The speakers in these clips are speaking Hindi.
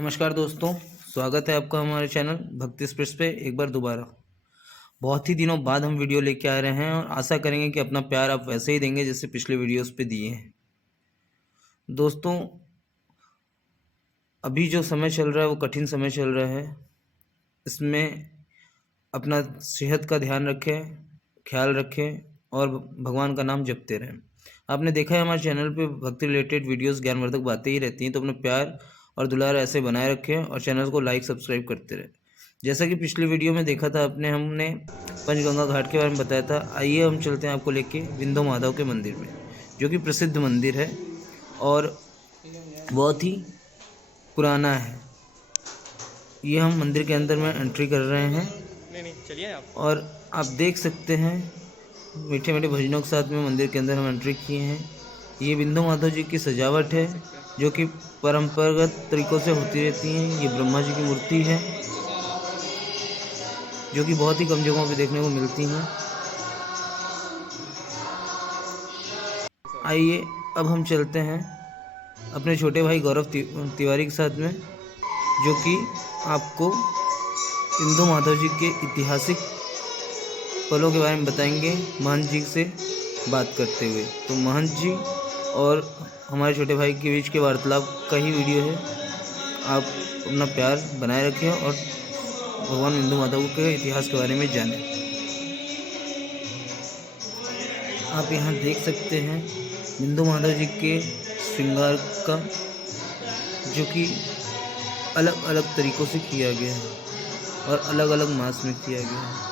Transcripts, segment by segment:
नमस्कार दोस्तों, स्वागत है आपका हमारे चैनल भक्ति स्पिरिट्स पे एक बार दोबारा। बहुत ही दिनों बाद हम वीडियो लेके आ रहे हैं और आशा करेंगे कि अपना प्यार आप वैसे ही देंगे जैसे पिछले वीडियोस पे दिए हैं। दोस्तों, अभी जो समय चल रहा है वो कठिन समय चल रहा है। इसमें अपना सेहत का ध्यान रखें, ख्याल रखें और भगवान का नाम जपते रहें। आपने देखा है हमारे चैनल पे भक्ति रिलेटेड वीडियोस ज्ञानवर्धक बातें ही रहती हैं, तो अपना प्यार और दुलार ऐसे बनाए रखें और चैनल को लाइक सब्सक्राइब करते रहें। जैसा कि पिछली वीडियो में देखा था हमने पंचगंगा घाट के बारे में बताया था। आइए हम चलते हैं आपको लेके विंध्य महादेव के मंदिर में, जो कि प्रसिद्ध मंदिर है और बहुत ही पुराना है। ये हम मंदिर के अंदर में एंट्री कर रहे हैं। नहीं चलिए आप। और आप देख सकते हैं मीठे मीठे भजनों के साथ में मंदिर के अंदर हम एंट्री किए हैं। ये विंध्य महादेव जी की सजावट है जो कि परंपरागत तरीक़ों से होती रहती हैं। ये ब्रह्मा जी की मूर्ति है जो कि बहुत ही कम जगहों पे देखने को मिलती हैं। आइए अब हम चलते हैं अपने छोटे भाई गौरव तिवारी के साथ में, जो कि आपको विंध्य महादेव जी के ऐतिहासिक पलों के बारे में बताएंगे महंत जी से बात करते हुए। तो महंत जी और हमारे छोटे भाई के बीच के वार्तालाप का ही वीडियो है। आप अपना प्यार बनाए रखें और भगवान विंध्य महादेव के इतिहास के बारे में जानें। आप यहाँ देख सकते हैं विंध्य महादेव जी के श्रृंगार का, जो कि अलग अलग तरीक़ों से किया गया है और अलग अलग मास में किया गया है।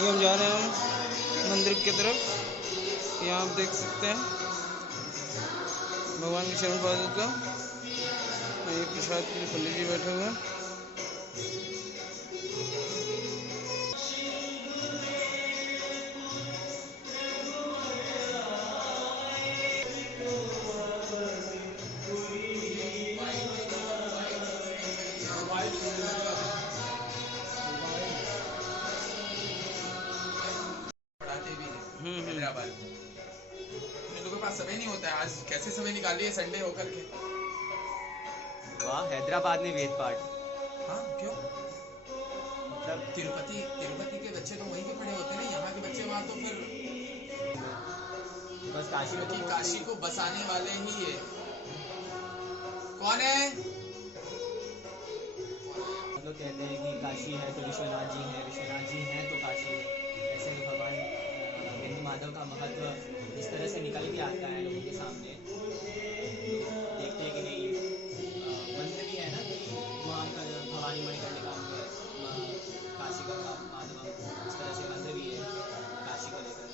ये हम जा रहे हैं मंदिर की तरफ। यहाँ आप देख सकते हैं भगवान के शरण पादुका का। ये प्रसाद के लिए पंडित जी बैठे हुए हैं। हैदराबाद इन लोगों के पास समय नहीं होता है। आज कैसे समय निकालिए संडे होकर के। वाह, हैदराबाद में वेद पाठ। हाँ क्यों? मतलब तिरुपति के बच्चे तो वहीं के पड़े होते हैं, यहाँ के बच्चे वहाँ तो फिर बस काशी में क्योंकि काशी को बसाने वाले ही है। कौन है? हम लोग कहते हैं कि काशी है तो विश्वनाथ जी हैं, विश्वनाथ जी हैं तो काशी है। ऐसे ही भगवान विंध्य महादेव का महत्व इस तरह से निकल के आता है लोगों के सामने। देखते हैं कि नहीं, मंत्र भी है ना कि वहाँ का भवानी मणिकर्णिका में काशी का माधव, इस तरह से मंत्र भी है काशी को लेकर।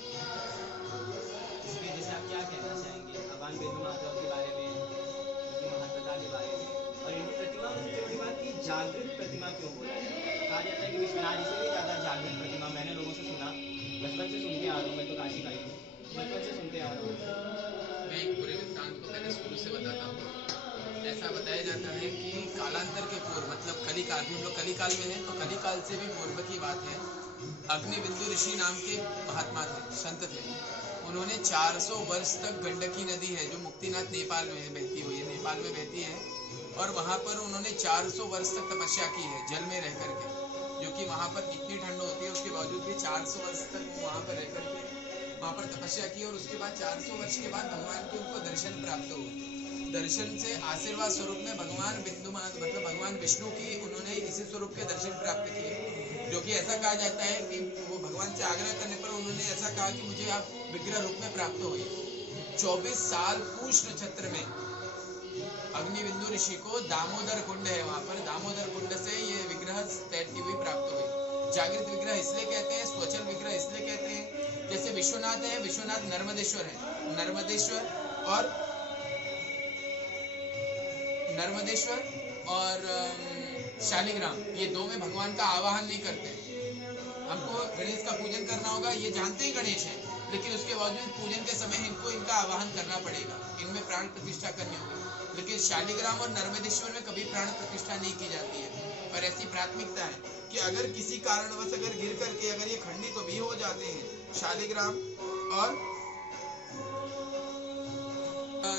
इसमें जैसे आप क्या कहना चाहेंगे भगवान विंध्य महादेव के बारे में, उनकी महत्वता के बारे में, और इनकी प्रतिमा की जागृत प्रतिमा क्यों बोला जाता है? कहा जाता है कि विश्वनाथ जी से भी ज़्यादा जागृत प्रतिमा। मैंने लोगों से सुना, बचपन से सुनते आ रहा हूँ, मैं तो काशी का ही हूँ, बचपन से सुनते आ रहा हूँ। मैं एक पूरे वृत्तांत को पहले शुरू से बताता हूँ। ऐसा बताया जाता है कि कालांतर के पूर्व, मतलब कलिकाल, हम लोग कलिकाल में हैं तो कलिकाल से भी पूर्व की बात है। अग्निबिंदु ऋषि नाम के महात्मा थे, संत थे। उन्होंने 400 वर्ष तक गंडकी नदी है जो मुक्तिनाथ नेपाल में है, बहती हुई है, नेपाल में बहती है, और वहाँ पर उन्होंने 400 वर्ष तक तपस्या की है जल में रह करके। जो कि वहाँ पर इतनी ठंड होती है, उसके बावजूद भी 400 वर्ष तक वहाँ पर रह करके वहाँ पर तपस्या की। और उसके बाद 400 वर्ष के बाद भगवान के उनको दर्शन प्राप्त हुए। दर्शन से आशीर्वाद स्वरूप में भगवान विष्णु, मतलब भगवान विष्णु की उन्होंने इसी स्वरूप के दर्शन प्राप्त किए। जो कि ऐसा कहा जाता है कि वो भगवान से आग्रह करने पर उन्होंने ऐसा कहा कि मुझे आप विग्रह रूप में प्राप्त हुए। 24 साल पूष नक्षत्र में अग्निबिंदु ऋषि को दामोदर कुंड है, वहाँ पर दामोदर कुंड से ये विग्रह तैरती हुई प्राप्त हुई। जागृत विग्रह इसलिए कहते हैं, स्वचल विग्रह इसलिए कहते हैं। जैसे विश्वनाथ है, विश्वनाथ नर्मदेश्वर है, नर्मदेश्वर और शालिग्राम, ये दो में भगवान का आवाहन नहीं करते। हमको गणेश का पूजन करना होगा, ये जानते ही गणेश है, लेकिन उसके बावजूद पूजन के समय इनको इनका आवाहन करना पड़ेगा, इनमें प्राण प्रतिष्ठा करनी होगी। लेकिन शालिग्राम और नर्मदेश्वर में कभी प्राण प्रतिष्ठा नहीं की जाती है। पर ऐसी प्राथमिकता है कि अगर किसी कारणवश अगर गिर करके अगर ये खंडित भी हो जाते हैं शालिग्राम और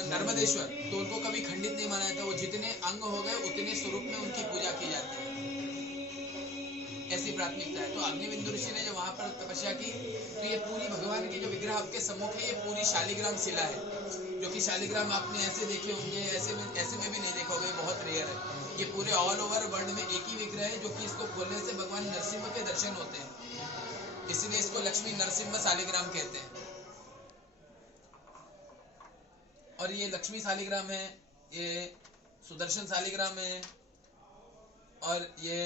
नर्मदेश्वर, तो उनको कभी खंडित नहीं माना जाता। वो जितने अंग हो गए उतने स्वरूप में उनकी पूजा की जाती है, ऐसी प्राथमिकता है। तो अग्निबिंदु ऋषि ने जब वहां पर तपस्या की तो ये पूरी भगवान की जो विग्रह आपके सम्मुख है, ये पूरी शालिग्राम शिला है, जो कि शालिग्राम आपने ऐसे देखे होंगे, ऐसे में भी नहीं देखा होगा, बहुत रेयर है। ये पूरे ऑल ओवर वर्ल्ड में एक ही विग्रह है जो कि इसको खोलने से भगवान नरसिंह के दर्शन होते हैं, इसलिए इसको लक्ष्मी नरसिंह शालिग्राम कहते हैं। और ये लक्ष्मी शालिग्राम है, ये सुदर्शन शालिग्राम है, और ये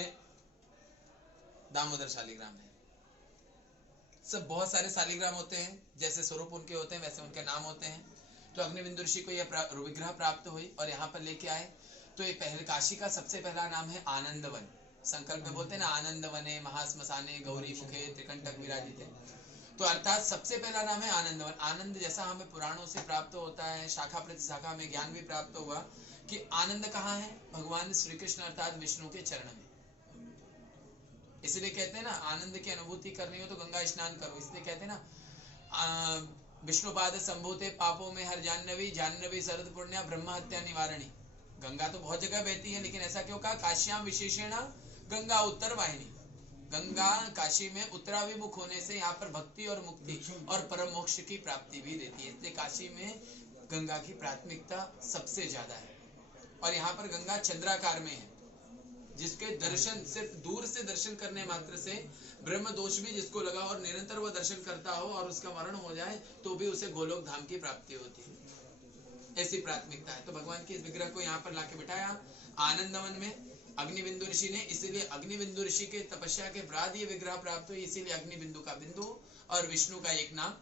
दामोदर शालिग्राम है। सब बहुत सारे शालिग्राम होते हैं, जैसे स्वरूप उनके होते हैं वैसे उनके नाम होते हैं। तो अग्निबिंदु ऋषि को यह विग्रह प्राप्त हुई और यहाँ पर लेके आए। तो ये पहले काशी का सबसे पहला नाम है आनंदवन। संकल्प में बोलते हैं ना, आनंदवने महाश्मशाने गौरी मुखे त्रिकंटक विराजिते। तो अर्थात सबसे पहला नाम है आनंदवन। आनंद जैसा हमें पुराणों से प्राप्त होता है, शाखा प्रति शाखा में ज्ञान भी प्राप्त हुआ कि आनंद कहाँ है, भगवान श्री कृष्ण अर्थात विष्णु के चरण में। इसलिए कहते हैं ना, आनंद की अनुभूति करनी हो तो गंगा स्नान करो। इसलिए कहते हैं ना, विष्णुपाद संभूते पापों में हर जाह्नवी, जाह्नवी शरद पुण्या ब्रह्म हत्या निवारणी। गंगा तो बहुत जगह बहती है, लेकिन ऐसा क्यों कहा, काश्याम विशेषण गंगा उत्तर वाहिनी। गंगा काशी में उत्तराभिमुख होने से यहाँ पर भक्ति और मुक्ति और परम मोक्ष की प्राप्ति भी देती है। इसलिए काशी में गंगा की प्राथमिकता सबसे ज्यादा है। और यहाँ पर गंगा चंद्राकार में है, जिसके दर्शन सिर्फ दूर से दर्शन करने मात्र से ब्रह्म दोष भी जिसको लगा और निरंतर वह दर्शन करता हो और उसका मरण हो जाए तो भी उसे गोलोक धाम की प्राप्ति होती है। ऐसी प्राथमिकता है। तो भगवान के इस विग्रह को यहाँ पर लाके बिठाया आनंदवन में अग्निबिंदु ऋषि ने। इसीलिए अग्निबिंदु ऋषि के तपस्या के बाद ये विग्रह प्राप्त हुई। इसीलिए अग्निबिंदु का बिंदु और विष्णु का एक नाम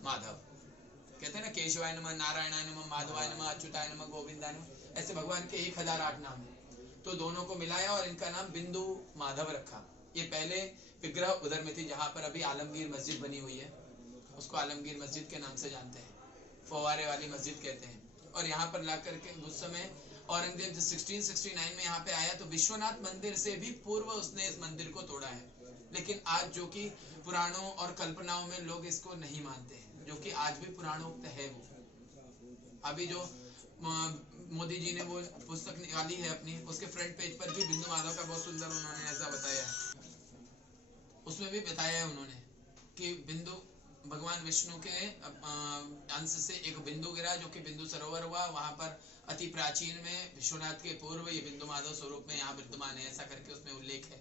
माधव। कहते हैं ना, केशवाय नमः, नारायणाय नमः, माधवाय नमः, अच्युताय नमः, गोविंदाय नमः। ऐसे भगवान के 1008 नाम है। तो दोनों को मिलाया और इनका नाम बिंदु माधव रखा। ये पहले विग्रह उधर में थी जहां पर अभी आलमगीर मस्जिद बनी हुई है, उसको आलमगीर मस्जिद के नाम से जानते हैं, फव्वारे वाली मस्जिद कहते हैं। और यहाँ पर ला करके उस समय औरंगजेब 1669 में यहाँ पे आया तो विश्वनाथ मंदिर से भी पूर्व उसने इस मंदिर को तोड़ा है। लेकिन आज जो कि पुराणों और कल्पनाओं में लोग इसको नहीं मानते हैं, जो कि आज भी पुराणोक्त है। वो अभी जो मोदी जी ने वो पुस्तक निकाली है अपनी, उसके फ्रंट पेज पर भी बिंदु माधव का बहुत सुंदर उन्होंने ऐसा बताया है। उसमें भी बताया है उन्होंने कि बिंदु भगवान विष्णु के अंश से एक बिंदु गिरा जो कि बिंदु सरोवर हुआ। वहां पर अति प्राचीन में विश्वनाथ के पूर्व ये बिंदु माधव स्वरूप में यहाँ विद्यमान है, ऐसा करके उसमें उल्लेख है।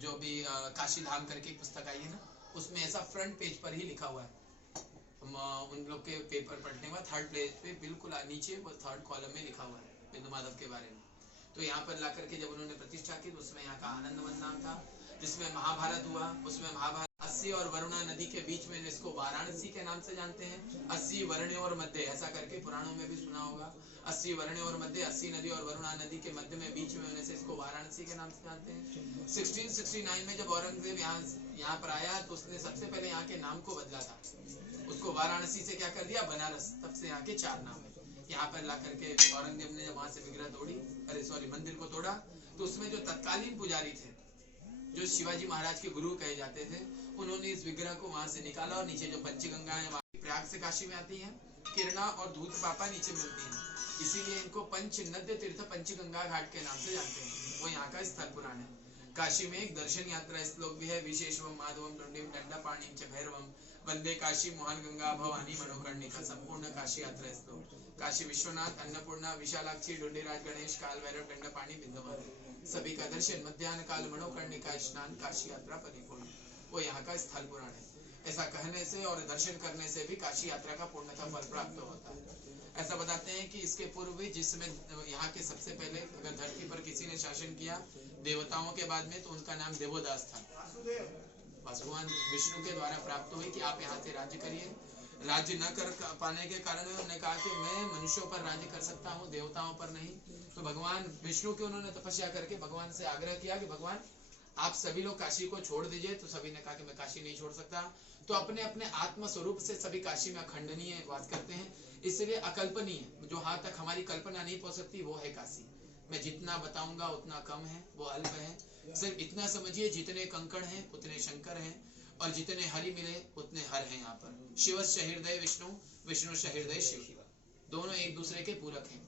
जो अभी काशी धाम करके पुस्तक आई है ना, उसमें ऐसा फ्रंट पेज पर ही लिखा हुआ है। उन लोग के पेपर पढ़ने के बाद थर्ड पेज पे बिल्कुल नीचे वो थर्ड कॉलम में लिखा हुआ है बिंदु माधव के बारे में। तो यहाँ पर ला करके जब उन्होंने प्रतिष्ठा की तो उसमें यहाँ का आनंदवन नाम था। जिसमें महाभारत हुआ, उसमें महाभारत अस्सी और वरुणा नदी के बीच में इसको वाराणसी के नाम से जानते हैं। 80 वर्ण और मध्य, ऐसा करके पुराणों में भी सुना होगा। 80 वर्ण और मध्य, 80 नदी और वरुणा नदी के मध्य में बीच में होने से इसको वाराणसी के नाम से जानते हैं। 1669 में जब औरंगजेब यहाँ पर आया तो उसने सबसे पहले यहाँ के नाम को बदला था, उसको वाराणसी से क्या कर दिया, बनारस। तब से यहाँ के 4 नाम है। यहाँ पर ला करके औरंगजेब ने जब वहां से विग्रह तोड़ी, मंदिर को तोड़ा, तो उसमें जो तत्कालीन पुजारी थे, जो शिवाजी महाराज के गुरु कहे जाते थे, उन्होंने इस विग्रह को वहां से निकाला और नीचे जो पंचगंगा है प्रयाग से काशी में आती है, किरणा और धूत पापा नीचे मिलती है, इसीलिए इनको पंच नद्य तीर्थ पंचगंगा घाट के नाम से जानते हैं। वो यहाँ का स्थल पुराण है। काशी में एक दर्शन यात्रा श्लोक भी है, विशेषवम माधवम दंडिम दंडपाणिम च भैरवम वंदे काशी मोहन गंगा भवानी मनोकर्णिका। संपूर्ण काशी यात्रा श्लोक। काशी विश्वनाथ, अन्नपूर्णा, विशालाक्षी, डुंडीराज, गणेश, काल भैरव, दंडपाणि, बिंदुमाधव, सभी का दर्शन, मध्याह्न काल मनोकर्णिका स्नान, काशी यात्रा परिपूर्ण। वो यहाँ का स्थल पुराण है। ऐसा कहने से और दर्शन करने से भी काशी यात्रा का पूर्णतः फल प्राप्त होता है। ऐसा बताते हैं कि इसके पूर्व भी जिसमें यहाँ के सबसे पहले अगर धरती पर किसी ने शासन किया देवताओं के बाद में, तो उनका नाम देवोदास था। भगवान विष्णु के द्वारा प्राप्त हुई कि आप यहाँ से राज्य करिए। राज्य न कर पाने के कारण उन्होंने कहा कि मैं मनुष्यों पर राज्य कर सकता हूँ, देवताओं पर नहीं। तो भगवान विष्णु की उन्होंने तपस्या करके भगवान से आग्रह किया कि भगवान आप सभी लोग काशी को छोड़ दीजिए। तो सभी ने कहा कि मैं काशी नहीं छोड़ सकता। तो अपने अपने आत्म स्वरूप से सभी काशी में अखंडनीय वास करते हैं, इसलिए अकल्पनीय, जो हाथ तक हमारी कल्पना नहीं पहुंच सकती, वो है काशी। मैं जितना बताऊंगा उतना कम है, वो अल्प है। सिर्फ इतना समझिए, जितने कंकड़ हैं उतने शंकर हैं, और जितने हरि मिले उतने हर हैं। यहाँ पर शिवस्य हृदय विष्णु, विष्णु हृदय शिव, दोनों एक दूसरे के पूरक हैं।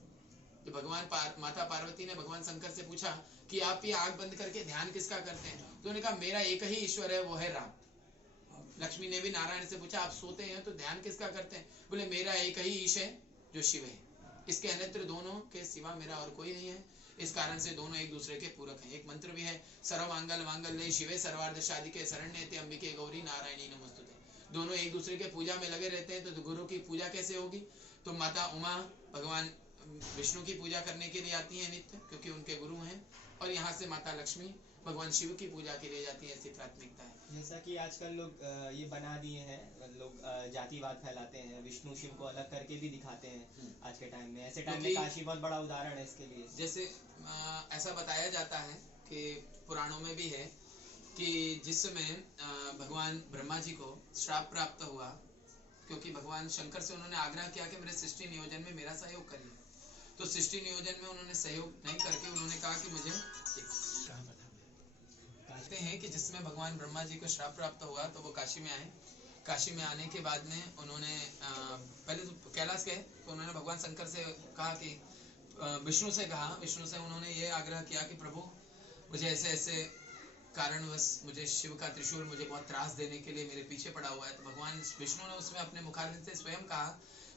तो भगवान माता पार्वती ने भगवान शंकर से पूछा कि आप ये आंख बंद करके ध्यान किसका करते हैं? तो उन्होंने कहा मेरा एक ही ईश्वर है, वो है राम। लक्ष्मी ने भी नारायण से पूछा आप सोते हैं तो ध्यान किसका करते हैं? बोले मेरा एक ही ईश है जो शिव है, इसके अन्यत्र दोनों के सिवा मेरा और कोई नहीं है। इस कारण से दोनों एक दूसरे के पूरक हैं। एक मंत्र भी है, सर्व मांगल मांगल्ये शिवे सर्वार्थ साधिके शरण्ये अंबिके गौरी नारायणी नमोस्तुते। दोनों एक दूसरे के पूजा में लगे रहते हैं, तो गुरु की पूजा कैसे होगी? तो माता उमा भगवान विष्णु की पूजा करने के लिए आती है नित्य, क्योंकि उनके गुरु हैं, और यहाँ से माता लक्ष्मी भगवान शिव की पूजा के लिए जाती है, ऐसी प्राथमिकता है। जैसा कि आजकल लोग ये बना दिए हैं, लोग जातिवाद फैलाते हैं, विष्णु शिव को अलग करके भी दिखाते हैं आज के टाइम में। ऐसे टाइम में काशी बहुत बड़ा उदाहरण है इसके लिए। जैसे ऐसा बताया जाता है कि पुराणों में भी है कि जिस समय भगवान ब्रह्मा जी को श्राप प्राप्त हुआ, क्योंकि भगवान शंकर से उन्होंने आग्रह किया कि मेरे सृष्टि नियोजन में मेरा सहयोग करिए। तो सृष्टि नियोजन में उन्होंने सहयोग नहीं करके उन्होंने कहा कि मुझे कहते हैं कि जिसमें भगवान ब्रह्मा जी को श्राप प्राप्त हुआ, तो वो काशी में आए। काशी में आने के बाद में उन्होंने पहले तो कैलाश गए, तो उन्होंने भगवान शंकर से कहा कि विष्णु से कहा, विष्णु से उन्होंने ये आग्रह किया कि प्रभु मुझे ऐसे ऐसे कारणवश मुझे शिव का त्रिशूल मुझे बहुत त्रास देने के लिए मेरे पीछे पड़ा हुआ है। तो भगवान विष्णु ने उसमें अपने मुखारविंद से स्वयं कहा,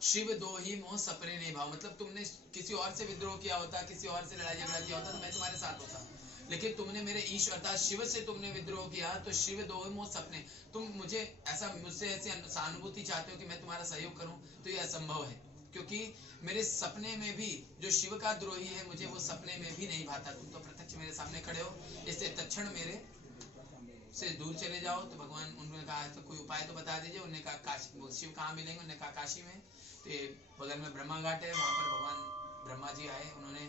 शिव दो ही मोह सपने नहीं भाव। मतलब तुमने किसी और से विद्रोह किया होता, किसी और से लड़ाई झगड़ा किया होता, तो मैं तुम्हारे साथ होता, लेकिन तुमने मेरे ईश अर्थात शिव से तुमने विद्रोह किया, तो शिव दो ही मोह सपने, तुम मुझे ऐसा मुझसे ऐसी सहानुभूति चाहते हो कि मैं तुम्हारा सहयोग करूं, तो यह असंभव है, क्योंकि मेरे सपने में भी जो शिव का द्रोही है, मुझे वो सपने में भी नहीं भाता। तुम तो प्रत्यक्ष मेरे सामने खड़े हो, इससे तत्क्षण मेरे से दूर चले जाओ। तो भगवान उन्होंने कहा तो कोई उपाय तो बता दीजिए। उन्होंने कहा काशी, शिव कहाँ मिलेंगे? उन्होंने कहा काशी में। तो बगल में ब्रह्मा घाट है, वहाँ पर भगवान ब्रह्मा जी आए, उन्होंने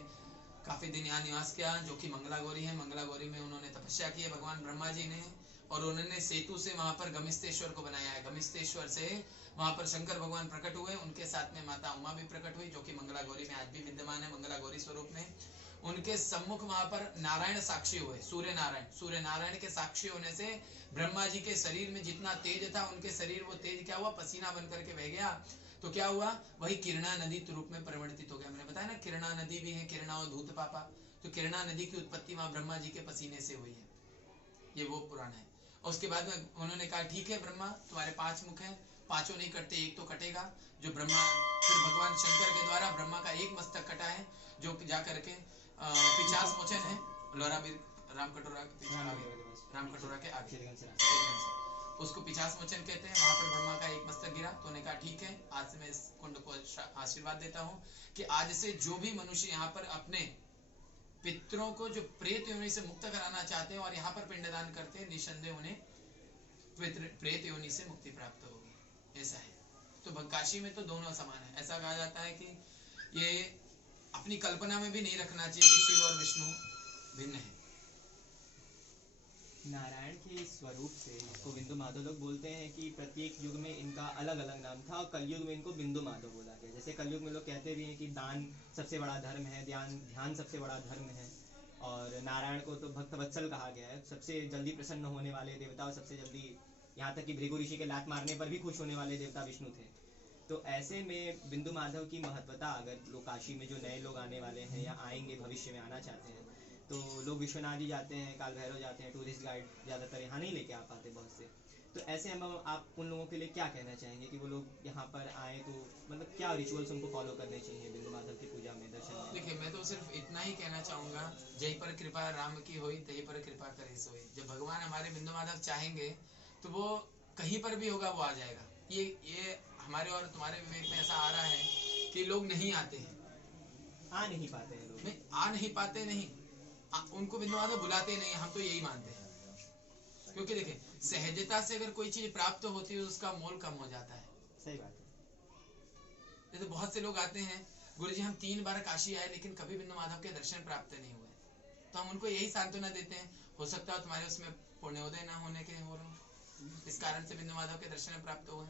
काफी दिन यहाँ निवास किया, जो कि मंगला गौरी है। मंगला गौरी में उन्होंने तपस्या की है भगवान ब्रह्मा जी ने, और उन्होंने सेतु से वहाँ पर गमिस्तेश्वर को बनाया है। गमिस्तेश्वर से वहाँ पर शंकर भगवान प्रकट हुए, उनके साथ में माता उमा भी प्रकट हुई, जो कि मंगला गौरी में आज भी विद्यमान है, मंगला गौरी स्वरूप में। उनके सम्मुख वहां पर नारायण साक्षी हुए, सूर्य नारायण के साक्षी होने से ब्रह्मा जी के शरीर में जितना तेज था, उनके शरीर वो तेज क्या हुआ, पसीना बन करके बह गया। तो क्या हुआ, वही किरणा नदी रूप में परिवर्तित हो गया। मैंने बताया ना, किरणा नदी भी है, किरणा और धूत पापा। तो किरणा नदी की उत्पत्ति वहां ब्रह्मा जी के पसीने से हुई है, ये वो पुराण है। और उसके बाद में उन्होंने कहा ठीक है ब्रह्मा, तुम्हारे 5 मुख हैं, पांचों नहीं कटते, एक तो कटेगा। जो ब्रह्मा, फिर भगवान शंकर के द्वारा ब्रह्मा का एक मस्तक कटा है, जो जा करके 50 मोचन है, लोराबीर राम कटोरा के आगे उसको 50 मोचन कहते हैं। वहां पर ब्रह्मा का एक मस्तक गिरा, तो उन्होंने कहा ठीक है, आज से मैं इस कुंड को आशीर्वाद देता हूँ कि आज से जो भी मनुष्य यहाँ पर अपने पितरों को जो प्रेत योनि से मुक्त कराना चाहते हैं और यहाँ पर पिंडदान करते हैं, निसंदेह उन्हें प्रेत योनि से मुक्ति प्राप्त होगी। ऐसा है। तो काशी में तो दोनों समान है। ऐसा कहा जाता है कि ये अपनी कल्पना में भी नहीं रखना चाहिए कि शिव और विष्णु भिन्न है। नारायण के स्वरूप से, इसको बिंदु माधव लोग बोलते हैं कि प्रत्येक युग में इनका अलग अलग नाम था, और कलयुग में इनको बिंदु माधव बोला गया। जैसे कलयुग में लोग कहते भी हैं कि दान सबसे बड़ा धर्म है, ध्यान सबसे बड़ा धर्म है, और नारायण को तो भक्त वत्सल कहा गया है, सबसे जल्दी प्रसन्न होने वाले देवता, और सबसे जल्दी, यहाँ तक कि भृगु ऋषि के लात मारने पर भी खुश होने वाले देवता विष्णु थे। तो ऐसे में बिंदु माधव की महत्वता, अगर लोग काशी में जो नए लोग आने वाले हैं या आएंगे, भविष्य में आना चाहते हैं, तो लोग विश्वनाथ जी जाते हैं, काल भैरव जाते हैं, टूरिस्ट गाइड ज़्यादातर यहाँ नहीं लेके आ पाते बहुत से। तो ऐसे हम आप उन लोगों के लिए क्या कहना चाहेंगे कि वो लोग यहाँ पर आए, तो मतलब क्या रिचुअल्स उनको फॉलो करने चाहिए बिंदु माधव की पूजा में, दर्शन में? देखिए, मैं तो सिर्फ इतना ही कहना चाहूँगा, जय पर कृपा राम की होई, तही पर कृपा करे सोई। जब भगवान हमारे बिंदु माधव चाहेंगे तो वो कहीं पर भी होगा, वो आ जाएगा। ये हमारे और तुम्हारे विवेक में ऐसा आ रहा है कि लोग नहीं आते हैं, आ नहीं पाते हैं लोग, आ नहीं पाते, नहीं उनको बिंदु माधव बुलाते नहीं, हम तो यही मानते हैं। क्योंकि देखिए, सहजता से अगर कोई चीज प्राप्त होती है, उसका मोल कम हो जाता है। सही बात है। जैसे बहुत से लोग आते हैं, गुरुजी हम 3 बार काशी आए लेकिन कभी बिंदु माधव के दर्शन प्राप्त नहीं हुए, तो हम उनको यही सांत्वना देते हैं, हो सकता है तुम्हारे उसमें पुण्योदय ना होने के हो रहे हो, इस कारण से बिंदु माधव के दर्शन प्राप्त हुए।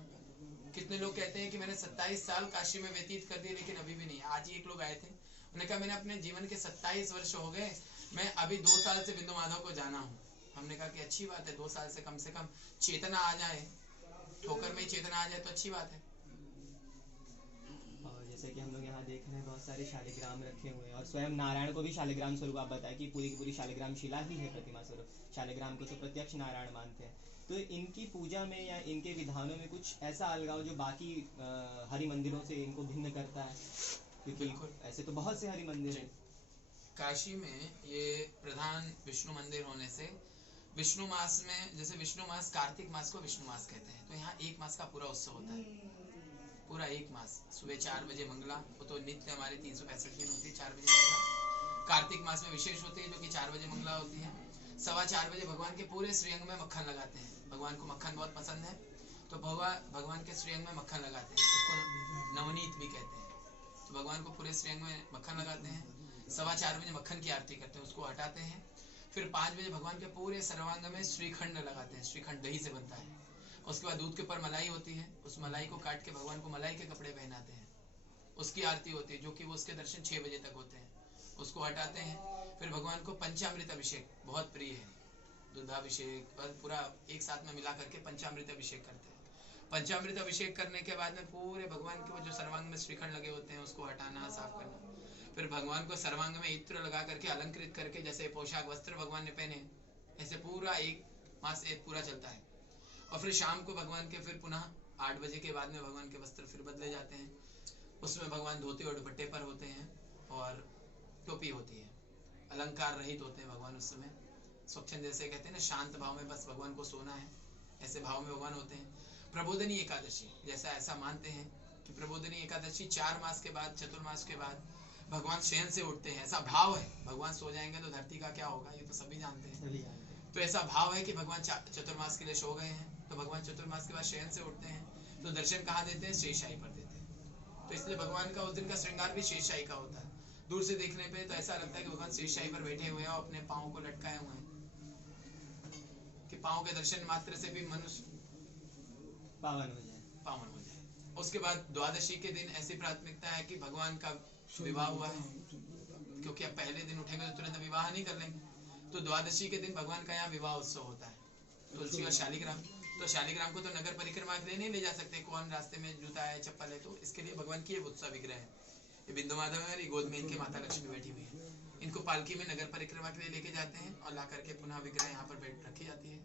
कितने लोग कहते हैं कि मैंने 27 साल काशी में व्यतीत कर दिए लेकिन अभी भी नहीं। आज ही एक लोग आए थे, उन्होंने कहा मैंने अपने जीवन के 27 वर्ष हो गए, मैं अभी 2 साल से बिंदु माधव को जाना हूँ। हमने कहा कि अच्छी बात है, 2 साल से कम चेतना आ जाए, ठोकर में ही चेतना आ जाए तो अच्छी बात है। और जैसे कि हम लोग यहाँ देख रहे हैं बहुत सारे शालिग्राम रखे हुए हैं और स्वयं नारायण को भी शालिग्राम स्वरूप आप बताएं कि पूरी की पूरी शालिग्राम शिला ही है प्रतिमा स्वरूप। शालिग्राम को तो प्रत्यक्ष नारायण मानते हैं। तो इनकी पूजा में या इनके विधानों में कुछ ऐसा अलगाव जो बाकी हरि मंदिरों से इनको भिन्न करता है? क्योंकि ऐसे तो बहुत से हरि मंदिर हैं। काशी में ये प्रधान विष्णु मंदिर होने से विष्णु मास में, जैसे विष्णु मास कार्तिक मास को विष्णु मास कहते हैं, तो यहाँ 1 मास का पूरा उत्सव होता है। पूरा 1 मास सुबह 4 बजे मंगला, वो तो नित्य हमारे 365 दिन होती है 4 बजे मंगला। कार्तिक मास में विशेष होती है जो कि 4 बजे मंगला होती है। 4:15 बजे भगवान के पूरे श्रीअंग में मक्खन लगाते हैं। भगवान को मक्खन बहुत पसंद है, तो भगवान के श्रीअंग में मक्खन लगाते हैं, उसको नवनीत भी कहते हैं। तो भगवान को पूरे श्रीअंग में मक्खन लगाते हैं। 4:15 बजे मक्खन की आरती करते हैं, उसको हटाते हैं। फिर 5 बजे भगवान के पूरे सर्वांग में श्रीखंड लगाते हैं। श्रीखंड दही से बनता है। उसके बाद दूध के ऊपर मलाई होती है, उस मलाई को काट के भगवान को मलाई के कपड़े पहनाते हैं, उसकी आरती होती है, जो कि वो उसके दर्शन 6 बजे तक होते हैं, उसको हटाते हैं। फिर भगवान को पंचामृत अभिषेक बहुत प्रिय है, दुधाभिषेक और पूरा एक साथ में मिला करके पंचामृत अभिषेक करते हैं। पंचामृत अभिषेक करने के बाद में पूरे भगवान के वो जो सर्वांग में श्रीखंड लगे होते हैं उसको हटाना, साफ करना। फिर भगवान को सर्वांग में इत्र लगा करके अलंकृत करके, जैसे पोशाक वस्त्र भगवान ने पहने, ऐसे पूरा 1 मास पूरा चलता है। और फिर शाम को भगवान के फिर पुनः 8 बजे के बाद में भगवान के वस्त्र फिर बदले जाते हैं। उसमें भगवान धोती और दुपट्टे पर होते हैं और टोपी होती है, अलंकार रहित होते हैं भगवान उस समय। स्वच्छंद जैसे कहते हैं ना, शांत भाव में बस भगवान को सोना है, ऐसे भाव में भगवान होते हैं। प्रबोधनी एकादशी जैसा ऐसा मानते हैं कि प्रबोधनी एकादशी 4 मास के बाद, चतुर्मास के बाद भगवान शयन से उठते हैं, ऐसा भाव है। भगवान सो जाएंगे तो धरती का क्या होगा, ये तो सभी जानते हैं। तो ऐसा भाव है कि भगवान चतुर्मास के लिए सो गए हैं, तो भगवान चतुर्मास के बाद शयन से उठते हैं, तो दर्शन कहाँ देते हैं? शेषशाही पर देते हैं। तो इसलिए भगवान का उस दिन का श्रृंगार भी शेषशाही का होता है। दूर से देखने पे तो ऐसा लगता है कि भगवान शेषशाही पर बैठे हुए हैं और अपने पाँव को लटकाए हुए हैं, कि पाँव के दर्शन मात्र से भी मनुष्य पावन हो जाए। उसके बाद द्वादशी के दिन ऐसी प्राथमिकता है कि भगवान का विवाह हुआ है, क्योंकि अब पहले दिन उठेंगे तो तुरंत विवाह नहीं कर लेंगे, तो द्वादशी के दिन भगवान का यहाँ विवाह उत्सव होता है। तुलसी और शालिग्राम, तो शालिग्राम को तो नगर परिक्रमा के लिए नहीं ले जा सकते, कौन रास्ते में जूता है चप्पल है, तो इसके लिए भगवान की ये उत्सव विग्रह है। ये बिंदु माधव है, गोद में इनके माता लक्ष्मी बैठी हुई है। इनको पालकी में नगर परिक्रमा के लिए लेके जाते हैं और ला करके पुनः विग्रह यहाँ पर बैठ रखी जाती है।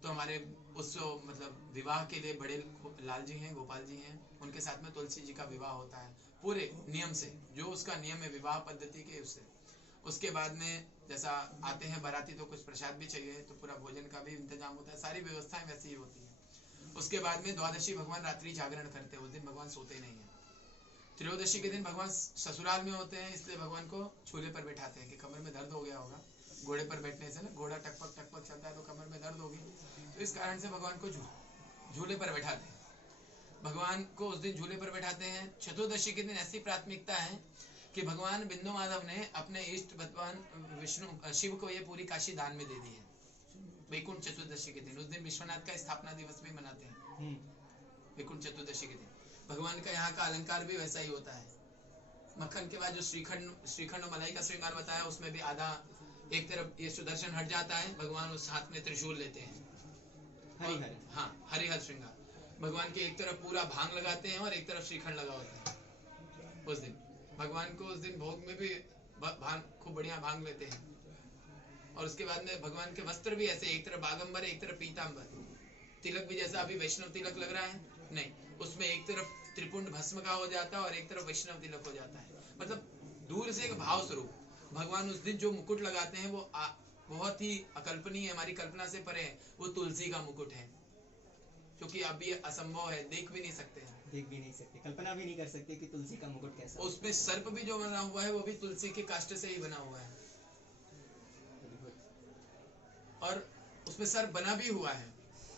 तो हमारे उत्सव मतलब विवाह के लिए बड़े लाल जी हैं, गोपाल जी हैं, उनके साथ में तुलसी जी का विवाह होता है पूरे नियम से, जो उसका नियम है विवाह पद्धति के उससे। उसके बाद में जैसा आते हैं बाराती तो कुछ प्रसाद भी चाहिए, तो पूरा भोजन का भी इंतजाम होता है, सारी व्यवस्थाएं वैसी ही होती है। उसके बाद में द्वादशी भगवान रात्रि जागरण करते हैं, उस दिन भगवान सोते नहीं है। त्रयोदशी के दिन भगवान ससुराल में होते हैं, इसलिए भगवान को झूले पर बैठाते हैं कि कमर में दर्द हो गया होगा, घोड़े पर बैठने से ना, घोड़ा टकपक टकपक चलता है तो कमर में दर्द होगी, तो इस कारण से भगवान को झूले पर बैठाते हैं। भगवान को उस दिन झूले पर बैठाते हैं। चतुर्दशी के दिन ऐसी प्राथमिकता है कि भगवान बिंदु माधव ने अपने इष्ट भगवान विष्णु शिव को ये पूरी काशी दान में दे दी है। वैकुंठ चतुर्दशी के दिन, उस दिन विश्वनाथ का स्थापना दिवस भी मनाते हैं। वैकुंठ चतुर्दशी के दिन भगवान का यहाँ का अलंकार भी वैसा ही होता है। मक्खन के बाद जो श्रीखंड और मलाई का श्रृंगार बताया, उसमें भी आधा एक तरफ ये सुदर्शन हट जाता है, भगवान उस हाथ में त्रिशूल लेते हैं, हरिहर श्रृंगार। भगवान के एक तरफ पूरा भांग लगाते हैं और एक तरफ श्रीखंड लगा होता है। उस दिन भगवान को उस दिन भोग में भी भांग, खूब बढ़िया भांग लेते हैं। और उसके बाद में भगवान के वस्त्र भी ऐसे, एक तरफ बागंबर एक तरफ पीतांबर। तिलक भी जैसा अभी वैष्णव तिलक लग रहा है, नहीं, उसमें एक तरफ त्रिपुंड भस्म का हो जाता है और एक तरफ वैष्णव तिलक हो जाता है। मतलब दूर से एक भाव स्वरूप भगवान उस दिन जो मुकुट लगाते हैं वो बहुत ही अकल्पनीय, हमारी कल्पना से परे है। वो तुलसी का मुकुट है, क्योंकि अभी असंभव है, देख भी नहीं सकते, कल्पना भी नहीं कर सकते कि तुलसी का मुकुट कैसा। उसमें सर्प भी जो बना हुआ है वो भी तुलसी के काष्ठ से ही बना हुआ है, और उसमें सर्प बना भी हुआ है,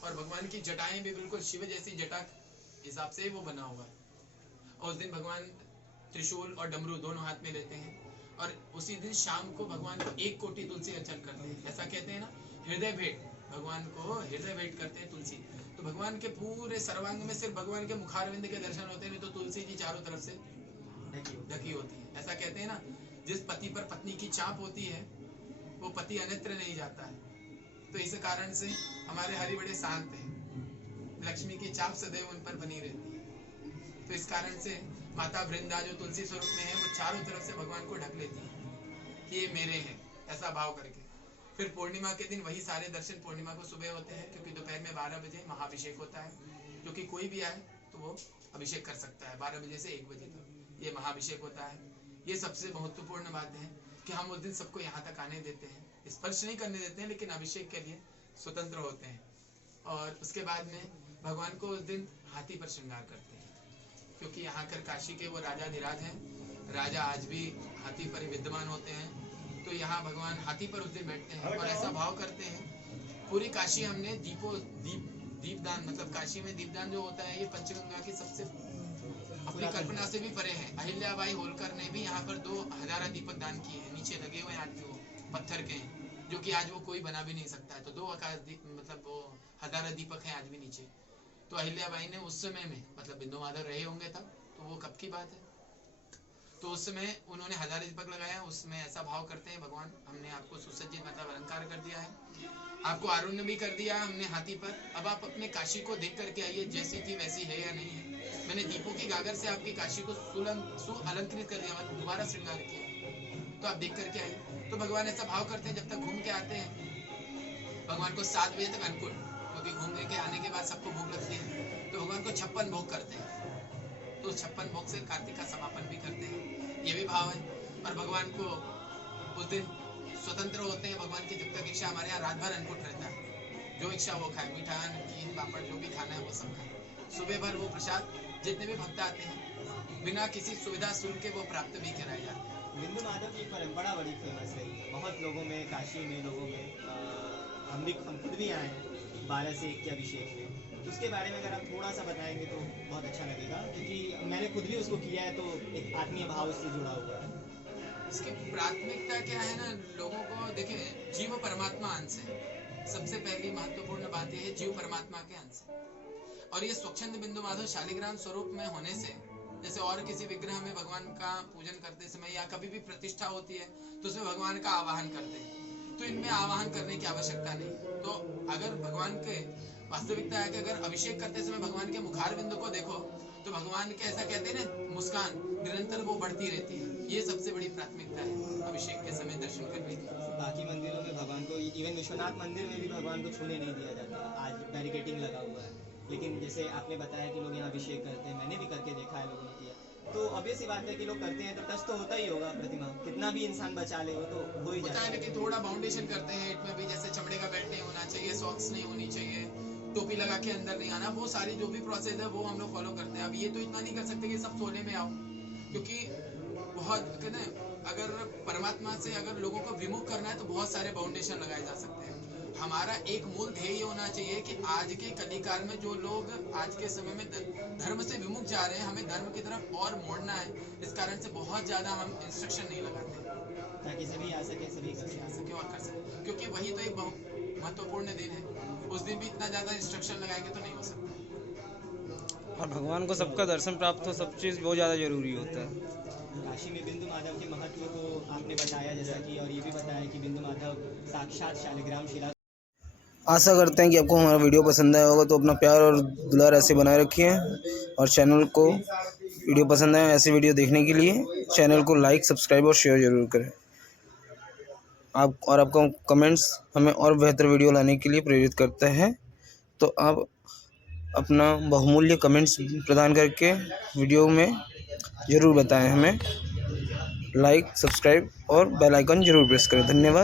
और भगवान की जटाएं भी बिल्कुल शिव जैसी जटा हिसाब से वो बना हुआ है। और उस दिन भगवान त्रिशूल और डमरू दोनों हाथ में लेते हैं, और उसी दिन शाम को भगवान को 1 कोटि तुलसी अर्चन करते हैं। ऐसा कहते हैं ना, हृदय भेंट भगवान को हृदय भेंट करते हैं तुलसी। तो भगवान के पूरे सर्वांग में सिर्फ भगवान के मुखारविंद के दर्शन होते हैं, नहीं तो तुलसी जी चारों तरफ से ढकी होती है। ऐसा कहते हैं ना, जिस पति पर पत्नी की चाप होती है वो पति अन्यत्र नहीं जाता है। तो इस कारण से हमारे हरि बड़े शांत हैं, लक्ष्मी की चाप सदैव उन पर बनी रहती है। तो इस कारण से माता वृंदा जो तुलसी स्वरूप में है वो चारों तरफ से भगवान को ढक लेती है कि ये मेरे हैं, ऐसा भाव करके। फिर पूर्णिमा के दिन वही सारे दर्शन पूर्णिमा को सुबह होते हैं, क्योंकि दोपहर में 12 बजे महाअभिषेक होता है, क्योंकि कोई भी आए तो वो अभिषेक कर सकता है 12 बजे से 1 बजे तक ये महाअभिषेक होता है। ये सबसे महत्वपूर्ण बात है कि हम उस दिन सबको यहाँ तक आने देते हैं, स्पर्श नहीं करने देते हैं, लेकिन अभिषेक के लिए स्वतंत्र होते हैं। और उसके बाद में भगवान को उस दिन हाथी पर श्रृंगार करते हैं, क्योंकि यहाँ कर काशी के वो राजाधिराज हैं, राजा आज भी हाथी पर विद्यमान होते हैं। तो यहाँ भगवान हाथी पर उस दिन बैठते हैं और ऐसा भाव करते हैं। पूरी काशी हमने दीपदान, मतलब काशी में दीपदान जो होता है ये पंचगंगा की सबसे अपनी कल्पना से भी परे है। अहिल्याबाई होलकर ने भी यहाँ पर 2000 दीपक दान किए हैं, नीचे लगे हुए आज जो पत्थर के हैं, जो कि आज वो कोई बना भी नहीं सकता है। तो 2 आकाश दीप, मतलब वो 1000 दीपक हैं आज भी नीचे। तो अहिल्याबाई ने उस समय में, मतलब बिंदु माधव रहे होंगे तब, तो वो कब की बात है, तो उस समय उन्होंने 1000 दीपक लगाया। उसमें ऐसा भाव करते हैं भगवान, हमने आपको सुसज्जित मतलब अलंकार कर दिया है, आपको आरुण्य भी कर दिया है हमने हाथी पर। अब आप अपने काशी को देख करके आइए, जैसी थी वैसी है या नहीं है। मैंने दीपों की गागर से आपकी काशी को सुअलंकृत कर दिया, मतलब दोबारा श्रृंगार किया, तो आप देख करके आइए। तो भगवान ऐसा भाव करते हैं, जब तक घूम के आते हैं भगवान को 7 बजे तक अन्नकूट, क्योंकि घूमने के आने के बाद सबको भूख लगती है, तो भगवान को 56 भोग करते हैं। तो 56 भोग से कार्तिक का समापन भी करते हैं, ये भी भाव है। और भगवान को उस दिन स्वतंत्र होते हैं भगवान की, जब तक इच्छा, हमारे यहाँ रात भर अन्नकूट रहता है, जो इच्छा वो खाए, मीठा नमकीन पापड़ जो भी खाना है वो सब खाए। सुबह भर वो प्रसाद जितने भी भक्त आते हैं बिना किसी सुविधा शुल्क के वो प्राप्त भी कराए जाते हैं। बिंदु माधव की परंपरा बड़ी फेमस रही है बहुत लोगों में, काशी में लोगों में। हम खुद भी आए हैं 12 से 1 के अभिषेक में, तो उसके बारे में अगर आप थोड़ा सा बताएंगे तो बहुत अच्छा लगेगा, क्योंकि मैंने खुद भी उसको किया है, तो एक आत्मीय भाव उससे जुड़ा हुआ है। इसकी प्राथमिकता क्या है ना, लोगों को देखिए, जीव परमात्मा अंश है। सबसे पहली महत्वपूर्ण बात यह है, जीव परमात्मा के अंश है। और ये स्वच्छंद बिंदु माधव शालिग्राम स्वरूप में होने से, जैसे और किसी विग्रह में भगवान का पूजन करते समय या कभी भी प्रतिष्ठा होती है तो उसमें भगवान का आवाहन करते हैं, तो इनमें आवाहन करने की आवश्यकता नहीं है। तो अगर भगवान के वास्तविकता है कि अगर अभिषेक करते समय भगवान के मुखार बिंदु को देखो तो भगवान के, ऐसा कहते हैं ना, मुस्कान निरंतर वो बढ़ती रहती है। ये सबसे बड़ी प्राथमिकता है अभिषेक के समय दर्शन करने की। बाकी मंदिरों में भगवान को, इवन विश्वनाथ मंदिर में भी भगवान को छूने नहीं दिया जाता, आज बैरिकेटिंग लगा हुआ है। लेकिन जैसे आपने बताया कि लोग यहाँ अभिषेक करते हैं, मैंने भी करके देखा है, लोगों ने किया, तो ऑब्वियस ही बात है कि लोग करते हैं तो टच तो होता ही होगा प्रतिमा, कितना भी इंसान बचा ले वो तो हो ही जाता है। लेकिन थोड़ा बाउंडेशन करते हैं इट में भी, जैसे चमड़े का बेल्ट नहीं होना चाहिए, सॉक्स नहीं होनी चाहिए, टोपी लगा के अंदर नहीं आना, वो सारी जो भी प्रोसेस है वो हम लोग फॉलो करते हैं। अब ये तो इतना नहीं कर सकते कि सब सोने में आओ, क्योंकि बहुत कहते हैं, अगर परमात्मा से अगर लोगों को विमुख करना है तो बहुत सारे बाउंडेशन लगाए जा सकते हैं। हमारा एक मूल ध्येय होना चाहिए कि आज के कलिकाल में जो लोग आज के समय में धर्म से विमुख जा रहे हैं, हमें धर्म की तरफ और मोड़ना है। इस कारण से बहुत ज्यादा हम इंस्ट्रक्शन नहीं लगाते ताकि सभी आ सके, सभी आ सके और कर सके, क्योंकि वही तो एक बहुत महत्वपूर्ण दिन है। उस दिन भी इतना ज्यादा इंस्ट्रक्शन लगाएंगे तो नहीं हो सकता। और भगवान को सबका दर्शन प्राप्त हो, सब चीज़ बहुत ज़्यादा जरूरी होता है। काशी में बिंदु माधव के महत्व को आपने बताया जैसा कि, और ये भी बताया कि बिंदु माधव साक्षात शालिग्राम शिला। आशा करते हैं कि आपको हमारा वीडियो पसंद आया होगा, तो अपना प्यार और दुलार ऐसे बनाए रखिए, और चैनल को, वीडियो पसंद आए ऐसे वीडियो देखने के लिए चैनल को लाइक, सब्सक्राइब और शेयर जरूर करें। आपका कमेंट्स हमें और बेहतर वीडियो लाने के लिए प्रेरित करते हैं, तो आप अपना बहुमूल्य कमेंट्स प्रदान करके वीडियो में ज़रूर बताएं हमें। लाइक, सब्सक्राइब और बेल आइकन जरूर प्रेस करें। धन्यवाद।